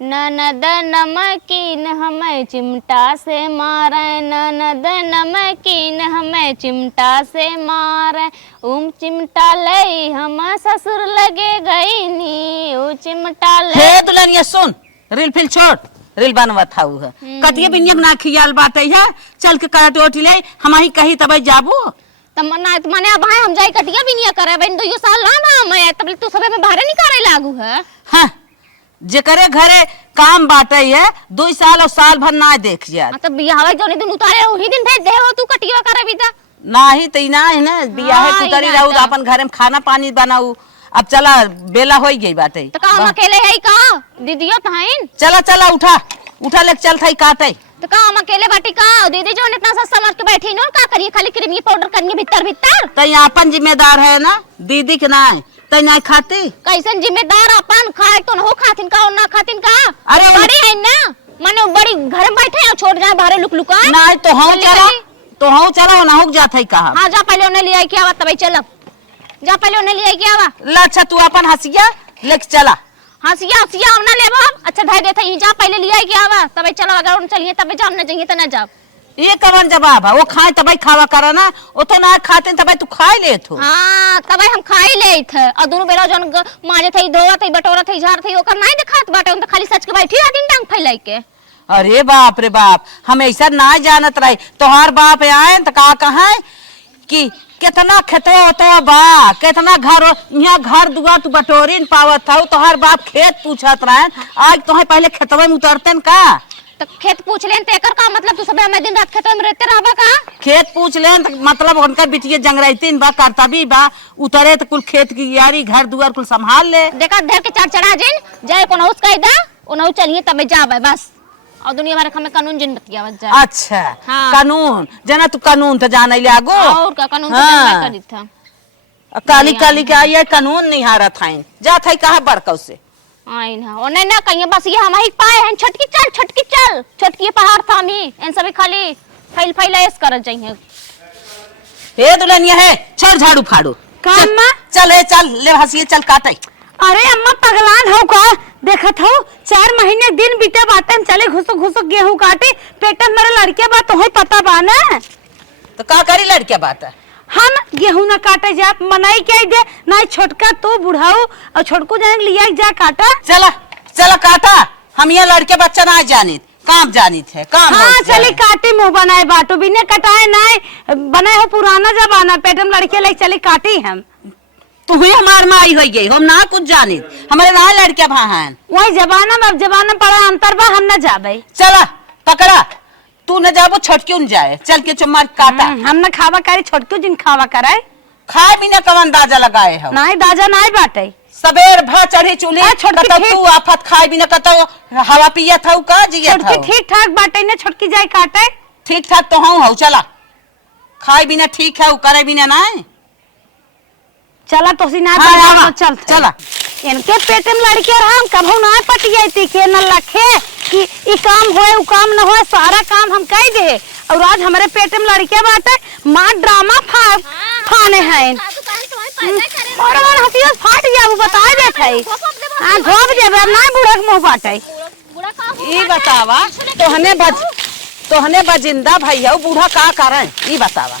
ननद नमकीन हमें चिमटा से मारे, ननद नमकीन हमें चिमटा से मारे। चिमटा ले हम ससुर लगे गई नी, चिमटा ले। हे दुल्हनिया सुन, रील फिल छोड़, रील बनवत हाउ है कतिया बिनिया ना खियाल बाटे है। चल के कराटे ओटी ले हमारी कही तब जाबू तमन्ना तो माने अब हम जाई कटिया बिनिया करे बन 2 साल ना मैं तब तू सबे में बाहर निकाले लागू है। हां जेकरे घरे काम बाटे है 2 साल और साल भर ना देख जा मतलब बियाह जोने दिन उतारे वही दिन भेज दे हो तू कटिया करे बिदा नाही तई ना है ना बियाह तू करी रहू अपन घरे में खाना पानी बनाऊ। अब चला बेला हो गई बाटे तो का हम अकेले है का दीदियो तहन चला चला उठा उठा ले चल थई काटे तो का हम अकेले बाटी का दीदी जो इतना सा समझ के बैठी न का करिए खाली क्रीमी पाउडर करनी भीतर भीतर तई अपन जिम्मेदार है ना दीदी के ना तई ना खाती कैसन जिम्मेदार अपन खाए तो न हो खातिन का और ना खातिन का। अरे बड़ी है ना माने बड़ी घर में बैठे और छोड़ जाए बाहर लुक लुका ना तो हम चला ना हो जात है कहा। हां जा पहले उन्हें ले आई क्या तब चल जा पहले उन्हें ले आई क्या ला अच्छा तू अपन हसिया लेके चला हसिया हसिया ना लेबो अच्छा धाय देते ही जा पहले ले आई क्या तब चलो अगर उन चलिए तब जा न जाइए त न जा ये कवन जवाब है वो खाए तब खावा करा ना वो तो ना खाते तब तू खाए ले थो। हां तब हम खाई ले थे और दोनों बेरा जन माजे थे धोवा थे बटोरा थे झाड़ थे ओकर नहीं दिखात बाटे उन त खाली सच के बैठी दिन टांग फैलाई के। अरे बाप रे बाप हम ऐसा ना जानत रहे तोहार बाप आए त का कहे कि कितना खेतवा होता बा कितना घर यहाँ घर दुआ तू बटोरी पावत था तोहार बाप खेत पूछत रहे आज तोहे पहले खेतवा में उतरते न का तो खेत पूछ लेन तेकर का मतलब तू सब में दिन रात खेत में रहते रहबा का खेत पूछ लेन मतलब उनका बिटिया जंगराइतीन बा करता भी बा उतरे तो कुल खेत की यारी घर दुआर कुल संभाल ले देखा ढेर के चार चढ़ा जिन जाए कोनो उस कायदा ओनहु चलिए तबे जाबे बस और दुनिया भर हमें कानून जिन बतियावत जा। अच्छा हाँ। कानून जना तू कानून तो जान ले आगो और का कानून तो जानना करी था काली काली के आई कानून नहीं हारा था जा था कहा बरकौ से आई ना ओने ना कहिए बस ये हम ही पाए हैं छोटकी चल छोटकी पहाड़ था मी इन सब खाली फैल फैल ऐस कर जाइए। हे दुल्हनिया है छोड़ झाड़ू फाड़ू काम चल है चल ले हंसी चल काटे। अरे अम्मा पगलान हो का देखत हो 4 महीने दिन बीते बाटे चले घुसो गेहूं काटे पेट में लड़के बात तो है पता बा ना तो का करी लड़के बात है हम गेहूं ना काटे जा मनाई क्या दे ना छोटका तो बुढ़ाऊ और छोटको जाने लिया जा काटा चला चला काटा हम ये लड़के बच्चा ना जानित काम जानित है काम। हाँ चली काटी मुंह बनाए बाटो बिने कटाए ना बनाए हो पुराना जमाना पेटम लड़के ले चली काटी हम तू ही हमार माई हो गई हम ना कुछ जानित हमारे ना लड़के भाहन वही जमाना में जमाना पड़ा अंतर बा हम न जाबे चला पकड़ा तू न जाबो छोटक्यों जाए चल के चुम्मा काटा हम न खावा करे छोटक्यों जिन खावा कराए खाए बिना कवन दाजा लगाए हो नहीं दाजा नहीं बाटे सबेर भा चढ़ी चूल्हे तू आफत खाए बिना कतो हवा पिया था का जिया था ठीक ठाक बाटे ने छोटकी जाए काटे ठीक ठाक तो हूं चला खाए बिना ठीक है करे बिना ना चला तो सी ना चल चला इनके पेट में लड़के हम कभू ना पटियाती के न लखे कि ई काम होए उ काम न होए सारा काम हम कह दे और आज हमारे पेट में लड़के बाटे मां ड्रामा फाने हैं और हथिया फाट जाऊ बता दे थई हां घोब देबे ना बूढ़ा के मुंह बाटे ई बतावा तोहने बजिंदा भैया बूढ़ा का कारण ई बतावा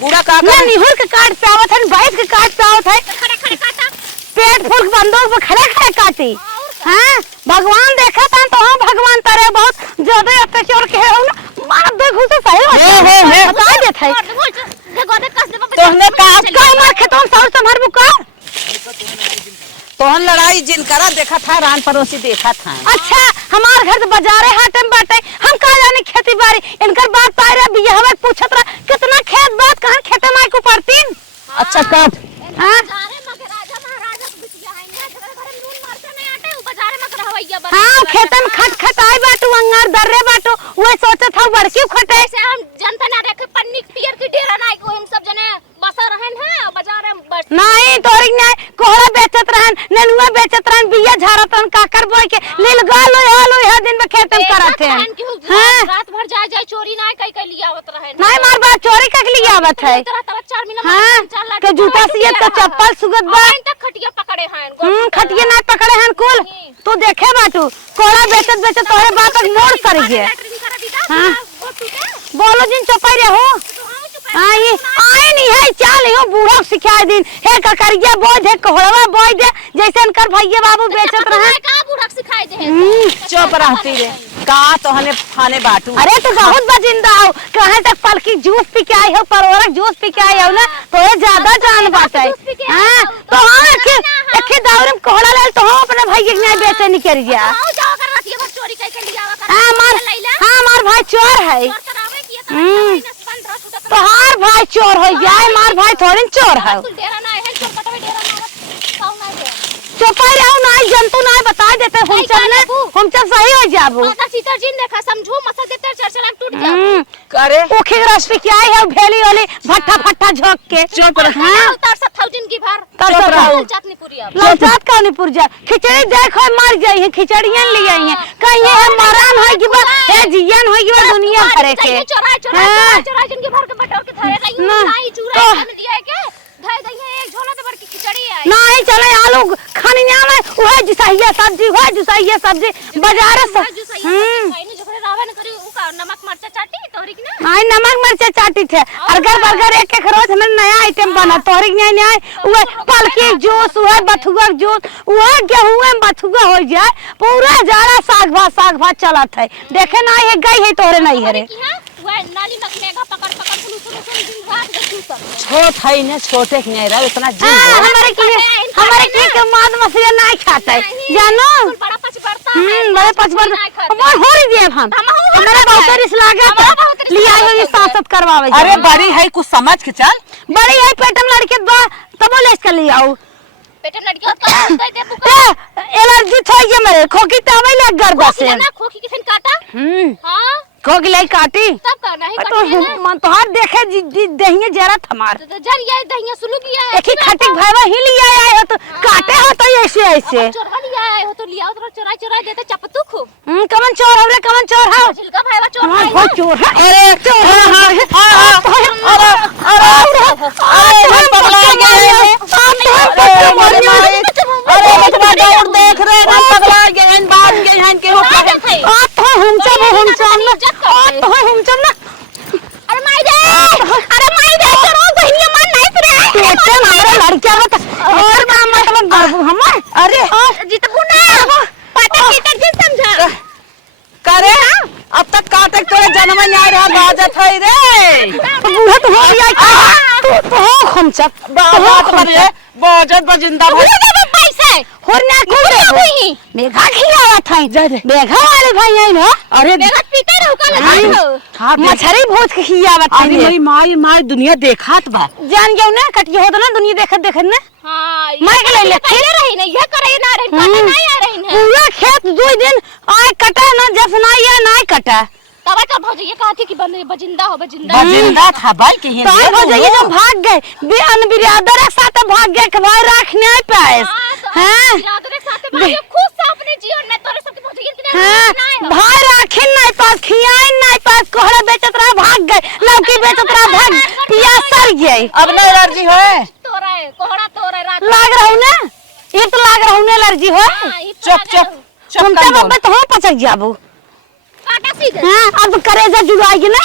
बूढ़ा का ना निहुर के काट पे आवत है बैठ के काट पे आवत है खड़े काटा पेट फूल बंदूक पे खड़े काटी। हां भगवान देखा था तो हम भगवान तारे बहुत ज्यादा अत्याचार के हो ना मार दे घुसे सही हो बता दे थे तोहने का मार खेतों साउर संभर बुका तोहन लड़ाई जिन करा देखा था रान पड़ोसी देखा था। अच्छा हमार घर से बाजारे हाटे में बाटे हम का जाने खेती बाड़ी इनकर बात पाए रे बियाहवा पूछत रहा कितना खेत बात कहां खेते माई को पड़तीन। अच्छा काट हां हाँ खेतन खट आई बाटू अंगार दर्रे बाटू वो सोचत था बड़की खटे से हम जनता ना देखे पन्नी पियर की डेरा ना को हम सब जने बस बसा रहन है बाजार में नहीं तोरी नहीं कोहड़ा बेचत रहन नेनुआ बेचत रहन बिया झारत रहन काकर बोय के लील गालो हालो यह दिन में खेतन करत है हां रात भर जाए चोरी ना कई कई लियावत रहन नहीं मार बात चोरी कक लिया आवत है तरह 4 महीना हां के जूता सियत का चप्पल सुगत बा तक खटिया पकड़े हैं खटिया ना पकड़े हन कुल तू देखे बाटू कोहड़ा बेचत बेचत तोरे बात मोड़ कर गए हां बोलो जिन चपाई रे हो आई आए नहीं है चाल हो बूढ़ा सिखा दिन हे ककरिया बोझ है कोहड़वा बोझ दे जैसे इनकर भैया बाबू बेचत रहे का बूढ़ा सिखाई दे चुप रहती रे का तोहने फाने बाटू अरे तू बहुत बजिंदा हो कहां तक फल की जूस पी के आई हो परवरक जूस पी के आई हो ना तो ये ज्यादा जान बात है हां तो हां के दावरे में कोहड़ा ले तो हम अपने भैया के नहीं बेचे नहीं कर गया आओ जाओ कर रतिया भर चोरी कई के लियावा कर हां मार भाई चोर है तो हार भाई चोर हो जाए मार भाई थोड़ी चोर है डेरा ना है चोर पटवे डेरा ना कौन ना दे चुपाई रहो ना जंतु ना बता देते हम सब सही हो जाबू माता सीता जी देखा समझो मसा देते चरचरा टूट जाए करे ओखे राष्ट्र क्या है भेली वाली भट्टा फट्टा झोंक के चुप रह हां उतार सब थाउ जिंदगी भर चुप रहो चटनी पूरी अब लौटात कानीपुर जा खिचड़ी देखो मर गई है खिचड़ियां ले आई है कहीं है मरान है कि है जियन है कि दुनिया भरे के चोरा जिंदगी भर के बटोर के धरे गई नहीं चूरा में दिया के धाय गई है एक झोला तो बड़की खिचड़ी है नहीं चले आलू खानिया में वह जुसाइया सब्जी वह जुसाइया सब्जी बाजार से रावण करी उका नमक मिर्चा चाटी तोरी की ना नहीं नमक मिर्चा चाटी थे अरगर बर्गर एक एक रोज में नया आइटम बना तोरी नहीं नहीं वह पलकी जूस वह बथुआ जूस वह गेहूं में बथुआ हो जाए पूरा जारा साग भात चलत है देखे ना ये गई है तोरे नहीं है रे वह नाली नक मेगा पकड़ पकड़ सुनु दिन रात देखू सब छोट है ना छोटे के नहीं रहा इतना जिन हमारे के मांस मछली नहीं खाता है जानो बड़ा पच पड़ता है बड़े पच पड़ता वो हो रही है हम हमारा बहुत रिस लागत लिया ये सांसद करवावे अरे बड़ी है कुछ समझ के चल बड़ी है पेटम लड़के बा तब ले इसका ले आओ पेट लड़की का दे दे पुकार एलर्जी था ये मेरे खोकी तवे लग गर्भ से ना खोकी किसन काटा हां खोकी लाई काटी तब करना है तो मन तो हाथ देखे दहिए जरा थमार तो जर ये दहिया सुलू किया है एक ही खटिक भाईवा ही लिया आए हो तो काटे हो तो ऐसे ऐसे चोरवा लिया है हो तो लिया तो चोरा देते चपतू खूब कमन चोर हो रे कमन चोर हो झिलका भाईवा चोर हां वो चोर है अरे अरे पगला गए अरे इतना दौड़ देख रहे हैं पगला गए इन बात के हैं के हो आप तो हम ना अरे माई दे चोरों बहनिया मान नहीं फिरे पेटे हमारे लड़कियां बता और मतलब हम अरे जीतबू ना पाटा की तक समझा करे अब तक काटे तोरे जन्म में नहीं रहा गाजत है रे बूढ़ा तो हो गया तो हम सब बात बने बहुत बजिंदा भाई पैसे होरना को दे मेघा खिलाया था मेघा वाले भाई आई ना अरे मेरा पीते रहो कल मछरी भोज के खियावत था अरे माई दुनिया देखत बा जान जाओ ना कटिया हो तो ना दुनिया देखत ना हां मैं के ले पहले रही नहीं ये करे ना रही काटे नहीं आ रही है पूरा खेत 2 दिन आए कटा ना जब ना ये ना कटा तब का भौजी ये कहती कि बजिंदा हो बजिंदा था भाई के तो हो जाइए जो भाग गए बियान बिरादर के साथ भाग गए के भाई रखने पाए हां बिरादर के साथ भाई खुद से अपने जीवन में तोरे सब भौजी इतने हां भाई रखिन नहीं पास खियाई नहीं पास कोहरा बेचत रहा भाग गए लौकी बेचत रहा भाग पिया सर गए अब ना एलर्जी होए तोरा कोहरा तोरे रात लाग रहू ना ये तो लाग रहू ना एलर्जी हो चुप उनका बाबा तो पचक जाबू काटा सीधे हां अब करेजा जुड़ाएगी ना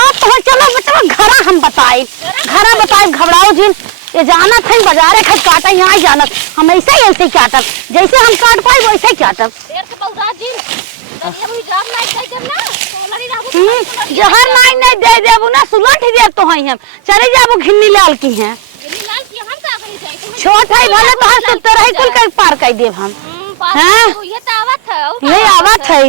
अब तो चलो बेटा घरा हम बताए घरा बताए घबराओ जिन ये जाना था बाजारे खत काटा यहाँ जाना हम ऐसे काटब जैसे हम काट पाए वैसे काटब देर के बहुरा जी ये भी जाम नहीं कह देब ना सोलरी राबू जहर नहीं दे देबू ना सुलट दे तो हैं हम चले जाबू घिन्नी लाल की हैं गिनी लाल की हम का करी जाए छोट है भले तो हाथ तो रही कुल के पार कर देब हम हां ये तो आवत है ये आवत है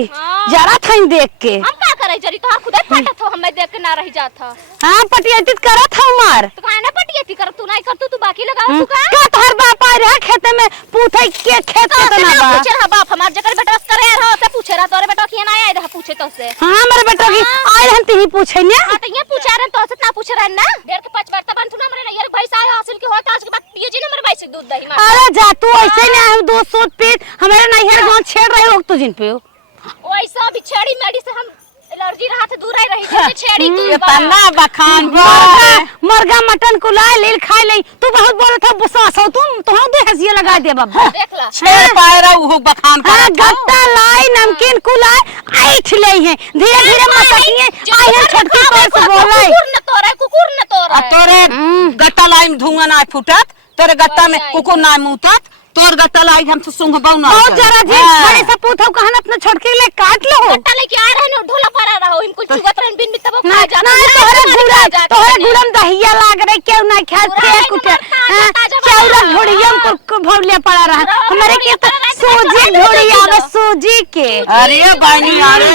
जरा था देख के हम का करे जरी तो खुद फटत हो हमें देख के ना रह जात ह हां पटियातित करत ह मार तो काहे पटियाती कर तू नहीं कर तू बाकी लगाओ तू का तोहर बाप आ रहा खेत में पूछे के खेत कितना बा पूछे रहा बाप हमार जकर बेटा करे रहा से पूछे रहा तोरे बेटा किया ना आए रहा पूछे तो से हां मेरे बेटा की आए हम ती पूछे ने हां तो ये पूछा रहे तो से ना पूछ रहे ना देर के 5 बार तब तू ना मरे ना यार अरे जा तू ऐसे नहीं हम दो सूत पीट हमारे नैहर गांव छेड़ रहे हो तू जिन पे वैसा भी छेड़ी मेडी से हम एलर्जी रहा से दूर ही रही जैसे छेड़ी तू ये पन्ना बखान मुर्गा मटन कुलाए ले खाए ले तू बहुत बोल था बुसास हो तुम दे हंसिया लगा दे बाबा देख ला छेड़ पाए रहा वो बखान का गट्टा लाई नमकीन कुलाए ऐठ ले है धीरे धीरे मसकिए आई है छोटकी पर से बोले कुकुर न तोरे तोरे गट्टा लाई में धुआं ना फूटत तोरे गट्टा में कुकुर ना मुतत तोर गट्टा लाई हम से सुंग बहुना बहुत जरा जी बड़े से पूछो कहन अपने छोटकी ले काट लो गट्टा लेके आ रहे न ढोला पड़ा रहो इनको चुगत रहन बिन तब खा जा ना तोहरे गुड़म दहिया लाग रे क्यों ना खात के कुटे चौरा ढोड़िया को भौलिया पड़ा रहा हमारे के तो सूजी ढोड़िया में सूजी के अरे बहनी अरे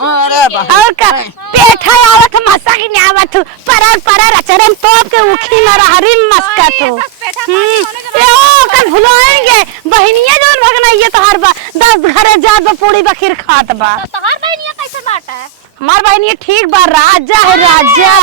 और का पेठा आवत मसा की नहीं आवत परर अचरम तोप के उखी में रहरी मस्का तो ए ओ कल भुलाएंगे बहनिया जोन भगना ये तोहर बा 10 घरे जात बा पूरी बखीर खात बा तोहर बहनिया कैसे बाटा है हमार बहनिया ठीक बा राजा है राजा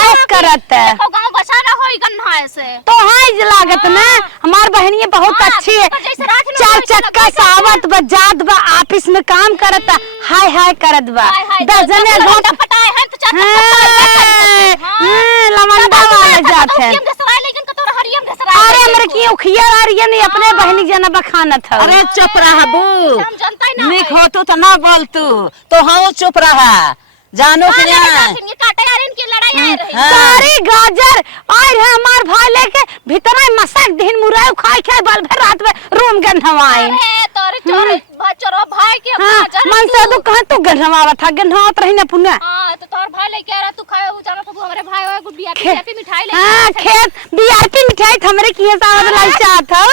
ऐस करत है गांव बसाना होई गन्ना ऐसे तो हां लागत ना हमार बहनिया बहुत अच्छी है चार चक्का सावत बा जात बा ऑफिस में काम करत हाय हाय करत बा 10 जने घोट पटाए है तो चार लमंडा वाले जात है लेकिन कतोर हरियम घसरा अरे हमरे की उखिया आ रही है नहीं अपने बहनी जना बखानत है अरे चुप रहा बू हम जानता ही ना निक हो तो ना बोल तू तो हाँ चुप रहा जानो कि ना ये काटे यार इनकी लड़ाई आ रही सारी गाजर आए है हमार भाई लेके भीतर में मसक दिन मुराय खाई खाई बाल भर रात में रूम गन्हवाई अरे तोरे चोरो भाई के हां मन से तू कहां तू गन्हवावा था गन्हवात रही ना पुन्ना हां तो तोर भाई लेके आ रहा तू खाए जाना तो हमारे भाई होए गुड बीआरपी मिठाई ले हां खेत बीआरपी मिठाई हमरे किए साथ लालचात हो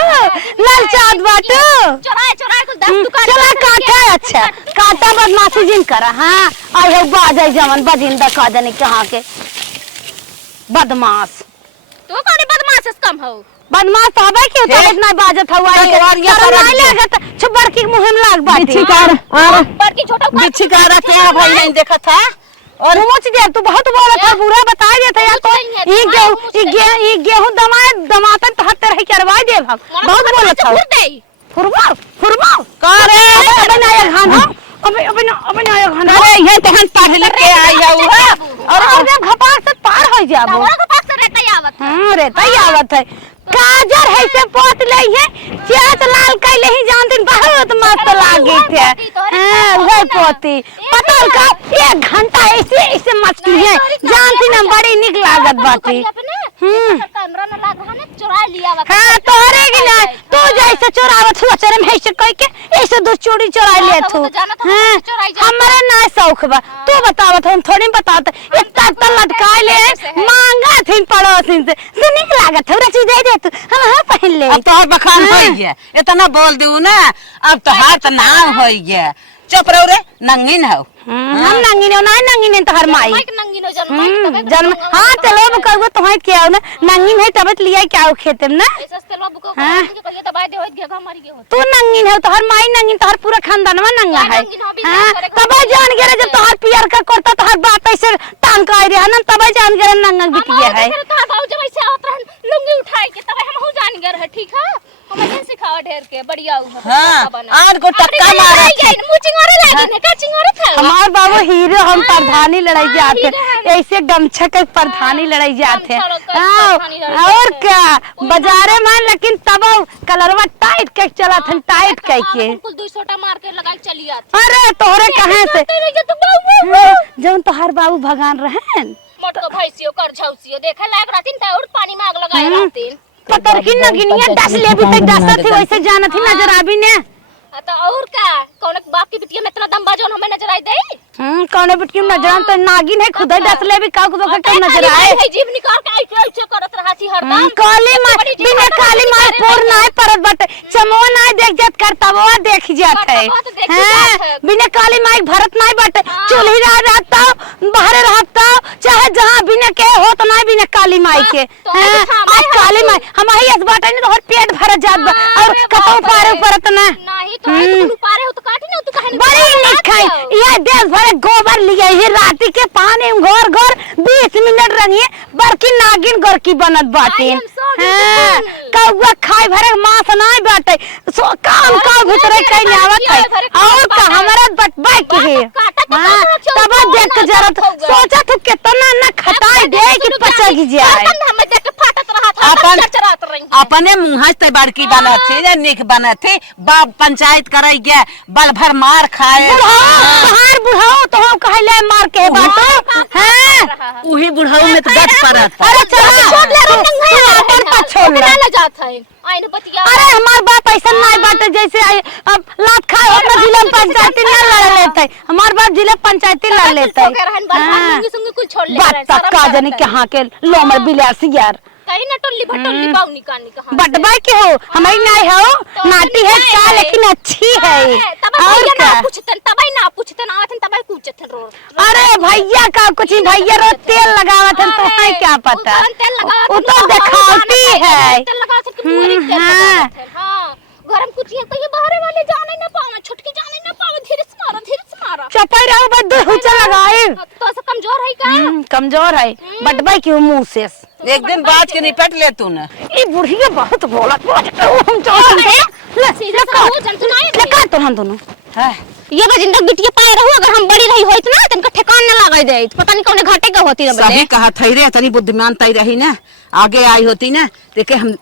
लालचात बाटू चोराए को 10 दुकान चला काटा अच्छा काटा बदमाशी जिन करा हां आई हो बाजाई जवन बजिंदा का जाने कहां के बदमाश तू कौन बदमाश से कम हो बदमाश तो हबे क्यों तो इतना बाजत हुआ है लागत छुबर की मुहिम लाग बाटी बिच्छी कर और बड़की छोटा बिच्छी कर क्या भाई नहीं देखा था और मुझ दे तू बहुत बोला था बुरा बता देता यार तो ये गेहूं दमाता तहत्तर है करवा दे हम बहुत बोला था फुरवा का रे अबे नया खाना अबे नया खाना अरे ये तहन पढ़ लिख के आई है और जब खपाक से पार हो जाबो और पास से रहता ही आवत हां रहता ही आवत है काजर है से पोत ले है चाट लाल कैले ही जानतिन बहुत मस्त लागे थे हां वही पोती पतल का 1 घंटा ऐसे मस्ती है जानतिन हम बड़ी निक लागत बाती कैमरा न लाग रहा ने चुरा लिया आवत हां तोरे के ना तू जैसे चोरावत हुआ चरम है से कह के ऐसे दो चोरी चुरा ले तू हमारे ना शौक बा तू बतावत हम थोड़ी बतावत इतना लटका ले मांगा थी पड़ोसिन से निक लागत है चीज दे दे तू हम हां पहन ले अब तो बखान होई गया इतना बोल देऊ ना अब तो हाथ नाम होई गया चुप रहो रे नंगीन हो हम नंगीन हो ना नंगीन है तोहर माई माइक नंगी नो जन्म जन्म हां चलो कहबो तो है क्या हो ना नंगीन है तबत लिया क्या हो खेते में ना ऐसा तेलवा बुको के करिए दबाई दे होत घेगा मारी के होत तू नंगीन है तोहर माई नंगीन तोहर पूरा खानदानवा नंगा है हां तब जान गेरे जब तोहर पियर का करता तोहर बाप ऐसे टांग का रे ना तब जान गेरे नंगा बिटिया है तोहर बाबू जब ऐसे आवत रहन लुंगी उठाई के तब हम हो जान गेर है ठीक है हम ऐसे सिखावा ढेर के बढ़िया हो हां आर को टक्का मारे मुचिंगोरे लागे ने का चिंगोरे था हमार बाबू हीरो हम प्रधानी लड़ाई जाते ऐसे गमछा के प्रधानी लड़ाई जाते और क्या बाजारे में लेकिन तब कलरवा टाइट के चला था टाइट कह के बिल्कुल 200 टा मार के लगा चली आती अरे तोहरे कहां से जौन तोहर बाबू भगवान रहन मोटको भैंसियो कर झौसियो देखे लाग रहतीन त और पानी में आग लगाए रहतीन पतर की नगिनिया डस ले भी तक डसत थी वैसे जानत थी नजर आबी ने तो और का कौन बाप की बिटिया में इतना दम बाजोन हमें नजर आई दे कौन बिटिया नजर तो नागिन है खुद डस ले भी का को नजर आए है जीव निकाल के ऐसे करत रहती हरदम काली मां बिना काली मां पूर ना परत बट चमो ना देख जात करता वो देख जात है हां बिना काली मां भरत ना बट चूल्ही रहता बाहर रहता चाहे जहां बिना के हो तो ना बिना काली माई के हां आज काली माई हम ही इस बाटे ने तो पेट भर जात और कतौ पारे परत ना नहीं तो तू पारे हो तो काटी ना तू कहे बड़ी निक खाई ये देश भरे गोबर लिए ही राती के पानी घर घर 20 मिनट रंगिए बड़की नागिन घर की बनत बाटे। I am so हां beautiful. कौवा खाए भरे मांस नहीं बाटे सो काम का भीतर कहीं आवत है और का हमारा बटबा के है। हां तब देख के जरूरत सोचा थे कितना न खटाई दे कि पचक जाए। हम देख के फाटत रहा था अपन चरचरात रही अपने मुंह से बड़की बनत थी जे निक बनत थी बाप पंचायत करे गया बल भर मार खाए बाहर बुढ़ाओ तो हम कहले मार के बाटो। हां उही बुढ़ाऊ में तो गट पड़त। अरे चलो छोड़ ले रंग तू अपन पर छोड़ ले। ले जात है आइन बतिया अरे हमार बाप ऐसा नहीं बाटे जैसे अब लात खाए हो तो जिला पंचायती ना लड़ लेते हमार बाप जिला पंचायती लड़ लेते। संग संग कुछ छोड़ ले बात तक का जाने के हां के लोमर बिलासी यार कहीं न टोली भटोली पाउनी कानी कहां बटबा के हो हमारी नहीं हो नाटी है का लेकिन अच्छी है। और क्या पूछतन आवतन तब पूछतन रो अरे भैया का कुछ भैया रो तेल लगावत है तो है क्या पता तेल लगावत वो तो दिखाती है। तेल लगावत कि पूरी तेल लगावत है। हां गरम कुछ ये कहिए बाहर वाले जाने ना पावे छुटकी जाने ना पावे धीरे से मारा चपाई रहो बस दो हुचा लगाए तो से कमजोर है का कमजोर है बटबा के मुंह से एक दिन बात के निपट ले तू ना। ये बुढ़िया बहुत बोलत हम चोट ले सीधे से हो जंतु नहीं लगा तो हम दोनों है ये बजिंदा बिटिया पाए रहू अगर हम बड़ी रही होइत ना तनका ठेकान ना लगाई दे पता नहीं कौन घाटे का होती रबे सही कहा थई रे तनी बुद्धिमान तई रही ना आगे आई होती ना देखे हम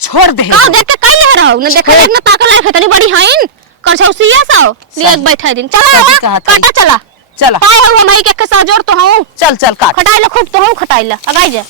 छोड़ दे का देख के काई ले रहू न देखे ना ताकत लायक तनी बड़ी हईन कर छौ सिया साओ ले बैठा दिन चला सही कहा थई। काटा चला चला पाए हो मई के साजोर तो हूं चल चल काट खटाई ले खूब तो हूं खटाई ले अगाई जा